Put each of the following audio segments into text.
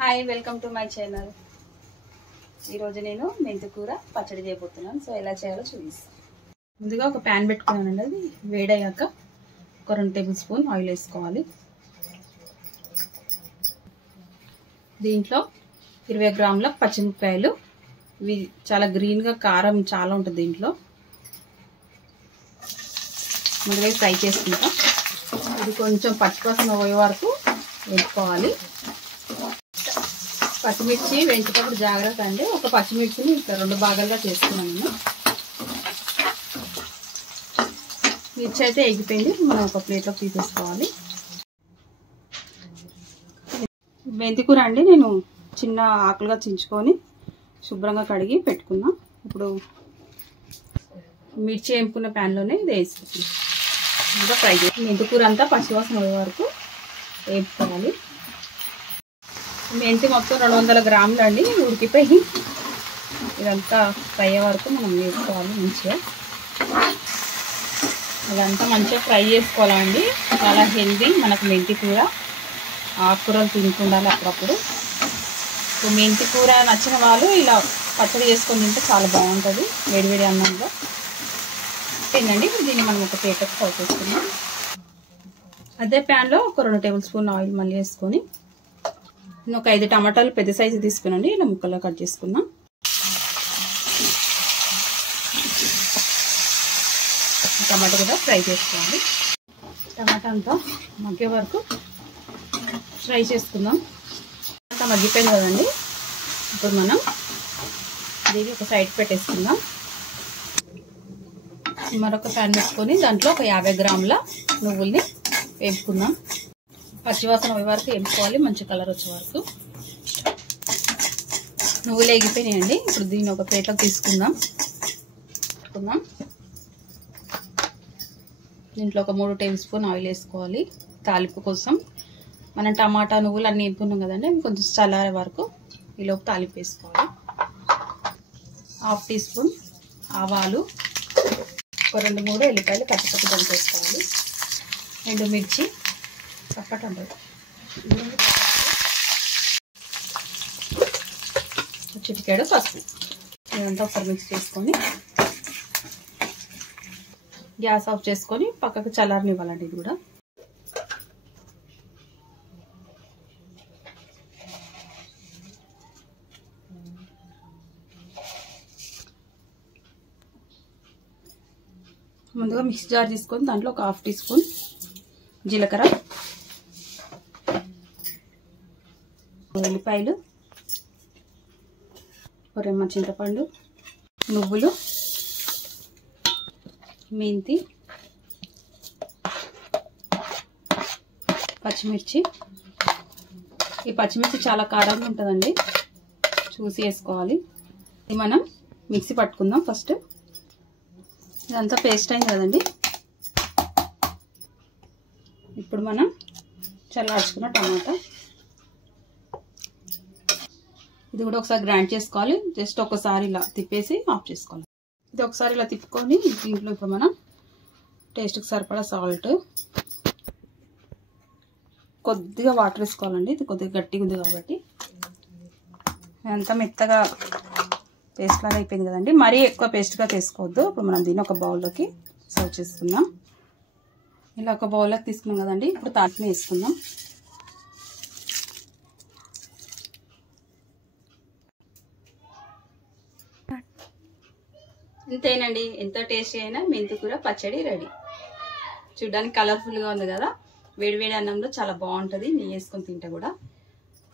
Hi, welcome to my channel. ఈరోజు నేను మెంతికూర పచ్చడి చేయబోతున్నాను. సో ఎలా చేయాలో చూపిస్తాను. ముందుగా ఒక ప్యాన్ పెట్టుకున్నానండి. అది వేడయ్యాక ఒక 2 టేబుల్ స్పూన్ ఆయిల్ వేసుకోవాలి. దీంట్లో 20 గ్రాముల పచ్చిమిరపకాయలు. ఇవి చాలా గ్రీన్గా కారం చాలా ఉంటుంది దీంట్లో. ముందుగా ఫ్రై చేసుకుంటాం. ఇది కొంచెం పచ్చివాసన పోయే వరకు వేసుకోవాలి. పచ్చిమిర్చి వేయించేటప్పుడు జాగ్రత్త అండి. ఒక పచ్చిమిర్చిని ఇట్లా 2 భాగాలుగా చేసుకున్నాను నేను. మిర్చి అయితే ఎగిపోయింది. మనం ఒక ప్లేట్లో తీసేసుకోవాలి. మెంతికూర అండి నేను చిన్న ఆకులుగా చించుకొని శుభ్రంగా కడిగి పెట్టుకున్నా. ఇప్పుడు మిర్చి వేపుకున్న ప్యాన్లోనే ఇది వేసుకుంటున్నాం. ఇంకా ఫ్రై చేసి మెంతికూర అంతా పచ్చివాసన పోయే వరకు వేపుకోవాలి. మెంతి మొత్తం 200 గ్రాములు అండి. ఉడికిపోయి ఇదంతా ఫ్రై అయ్యే వరకు మనం వేసుకోవాలి. మంచిగా అదంతా మంచిగా ఫ్రై చేసుకోవాలండి. చాలా హెల్దీ మనకు మెంతికూర. ఆకుకూరలు తింటుండాలి అప్పుడప్పుడు. సో మెంతికూర నచ్చిన వాళ్ళు ఇలా పచ్చడి చేసుకొని తింటే చాలా బాగుంటుంది వేడివేడి అన్నంలో. ఏంటండి దీన్ని మనం ఒక ప్లేట్కి సర్వ్ చేసుకున్నాం. అదే ప్యాన్లో ఒక 2 టేబుల్ స్పూన్ ఆయిల్ మళ్ళీ వేసుకొని నేను ఒక 5 టమాటాలు పెద్ద సైజు తీసుకున్నాండి. ఇలా ముక్కల్లో కట్ చేసుకున్నా. టమాటా కూడా ఫ్రై చేసుకోవాలి. టమాటా అంతా మగ్గే వరకు ఫ్రై చేసుకుందాం. అంతా మగ్గిపోయింది కదండి. ఇప్పుడు మనం దీన్ని ఒక సైడ్ పెట్టేసుకుందాం. మరొక ప్యాన్ పెట్టుకొని దాంట్లో ఒక 50 గ్రాముల నువ్వుల్ని వేపుకుందాం. పచ్చివాసన పోయే వరకు వేపుకోవాలి. మంచి కలర్ వచ్చే వరకు. నువ్వులు వేగిపోయినాయండి. ఇప్పుడు దీన్ని ఒక ప్లేట్లోకి తీసుకుందాం. దీంట్లో ఒక 3 టేబుల్ స్పూన్ ఆయిల్ వేసుకోవాలి తాలింపు కోసం. మనం టమాటా నువ్వులు అన్నీ వేపుకున్నాం కదండి. అవి కొంచెం చల్లారే వరకు ఈలోపు తాలింపు వేసుకోవాలి. 1/2 టీ స్పూన్ ఆవాలు, ఒక 2-3 ఎల్లిపాయలు కచ్చపచ్చి దంచి వేసుకోవాలి. 2 మిర్చి చప్పటండి, చిటికెడు పసుపు. ఇదంతా ఒకసారి మిక్స్ చేసుకొని గ్యాస్ ఆఫ్ చేసుకొని పక్కకు చల్లారనివ్వాలండి. ఇది కూడా ముందుగా మిక్సీ జార్ తీసుకొని దాంట్లో ఒక 1/2 టీ స్పూన్ జీలకర్ర, ఉల్లిపాయలు, రెమ్మ చింతపండు, నువ్వులు, మెంతి, పచ్చిమిర్చి. ఈ పచ్చిమిర్చి చాలా కారంగా ఉంటుందండి, చూసి వేసుకోవాలి. ఇది మనం మిక్సీ పట్టుకుందాం. ఫస్ట్ ఇదంతా పేస్ట్ అయింది కదండి. ఇప్పుడు మనం చల్లార్చుకున్న టమాటా ఇది కూడా ఒకసారి గ్రైండ్ చేసుకోవాలి. జస్ట్ ఒకసారి ఇలా తిప్పేసి ఆఫ్ చేసుకోవాలి. ఇది ఒకసారి ఇలా తిప్పుకొని దీంట్లో ఇప్పుడు మనం టేస్ట్కి సరిపడా సాల్ట్, కొద్దిగా వాటర్ వేసుకోవాలండి. ఇది కొద్దిగా గట్టిగా ఉంది కాబట్టి. అంతా మెత్తగా పేస్ట్ లాగా అయిపోయింది కదండి. మరీ ఎక్కువ పేస్ట్గా తీసుకోవద్దు. ఇప్పుడు మనం దీన్ని ఒక బౌల్లోకి సర్వ్ చేసుకుందాం. ఇలా ఒక బౌల్లోకి తీసుకున్నాం కదండి. ఇప్పుడు తాలింపు వేసుకుందాం. ఇంతేనండి, ఎంతో టేస్టీ అయినా మెంతికూర పచ్చడి రెడీ. చూడ్డానికి కలర్ఫుల్గా ఉంది కదా. వేడివేడి అన్నంలో చాలా బాగుంటుంది నెయ్యి వేసుకొని తింటే కూడా.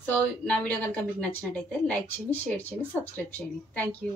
సో నా వీడియో కనుక మీకు నచ్చినట్టయితే లైక్ చేయండి, షేర్ చేయండి, సబ్స్క్రైబ్ చేయండి. Thank you.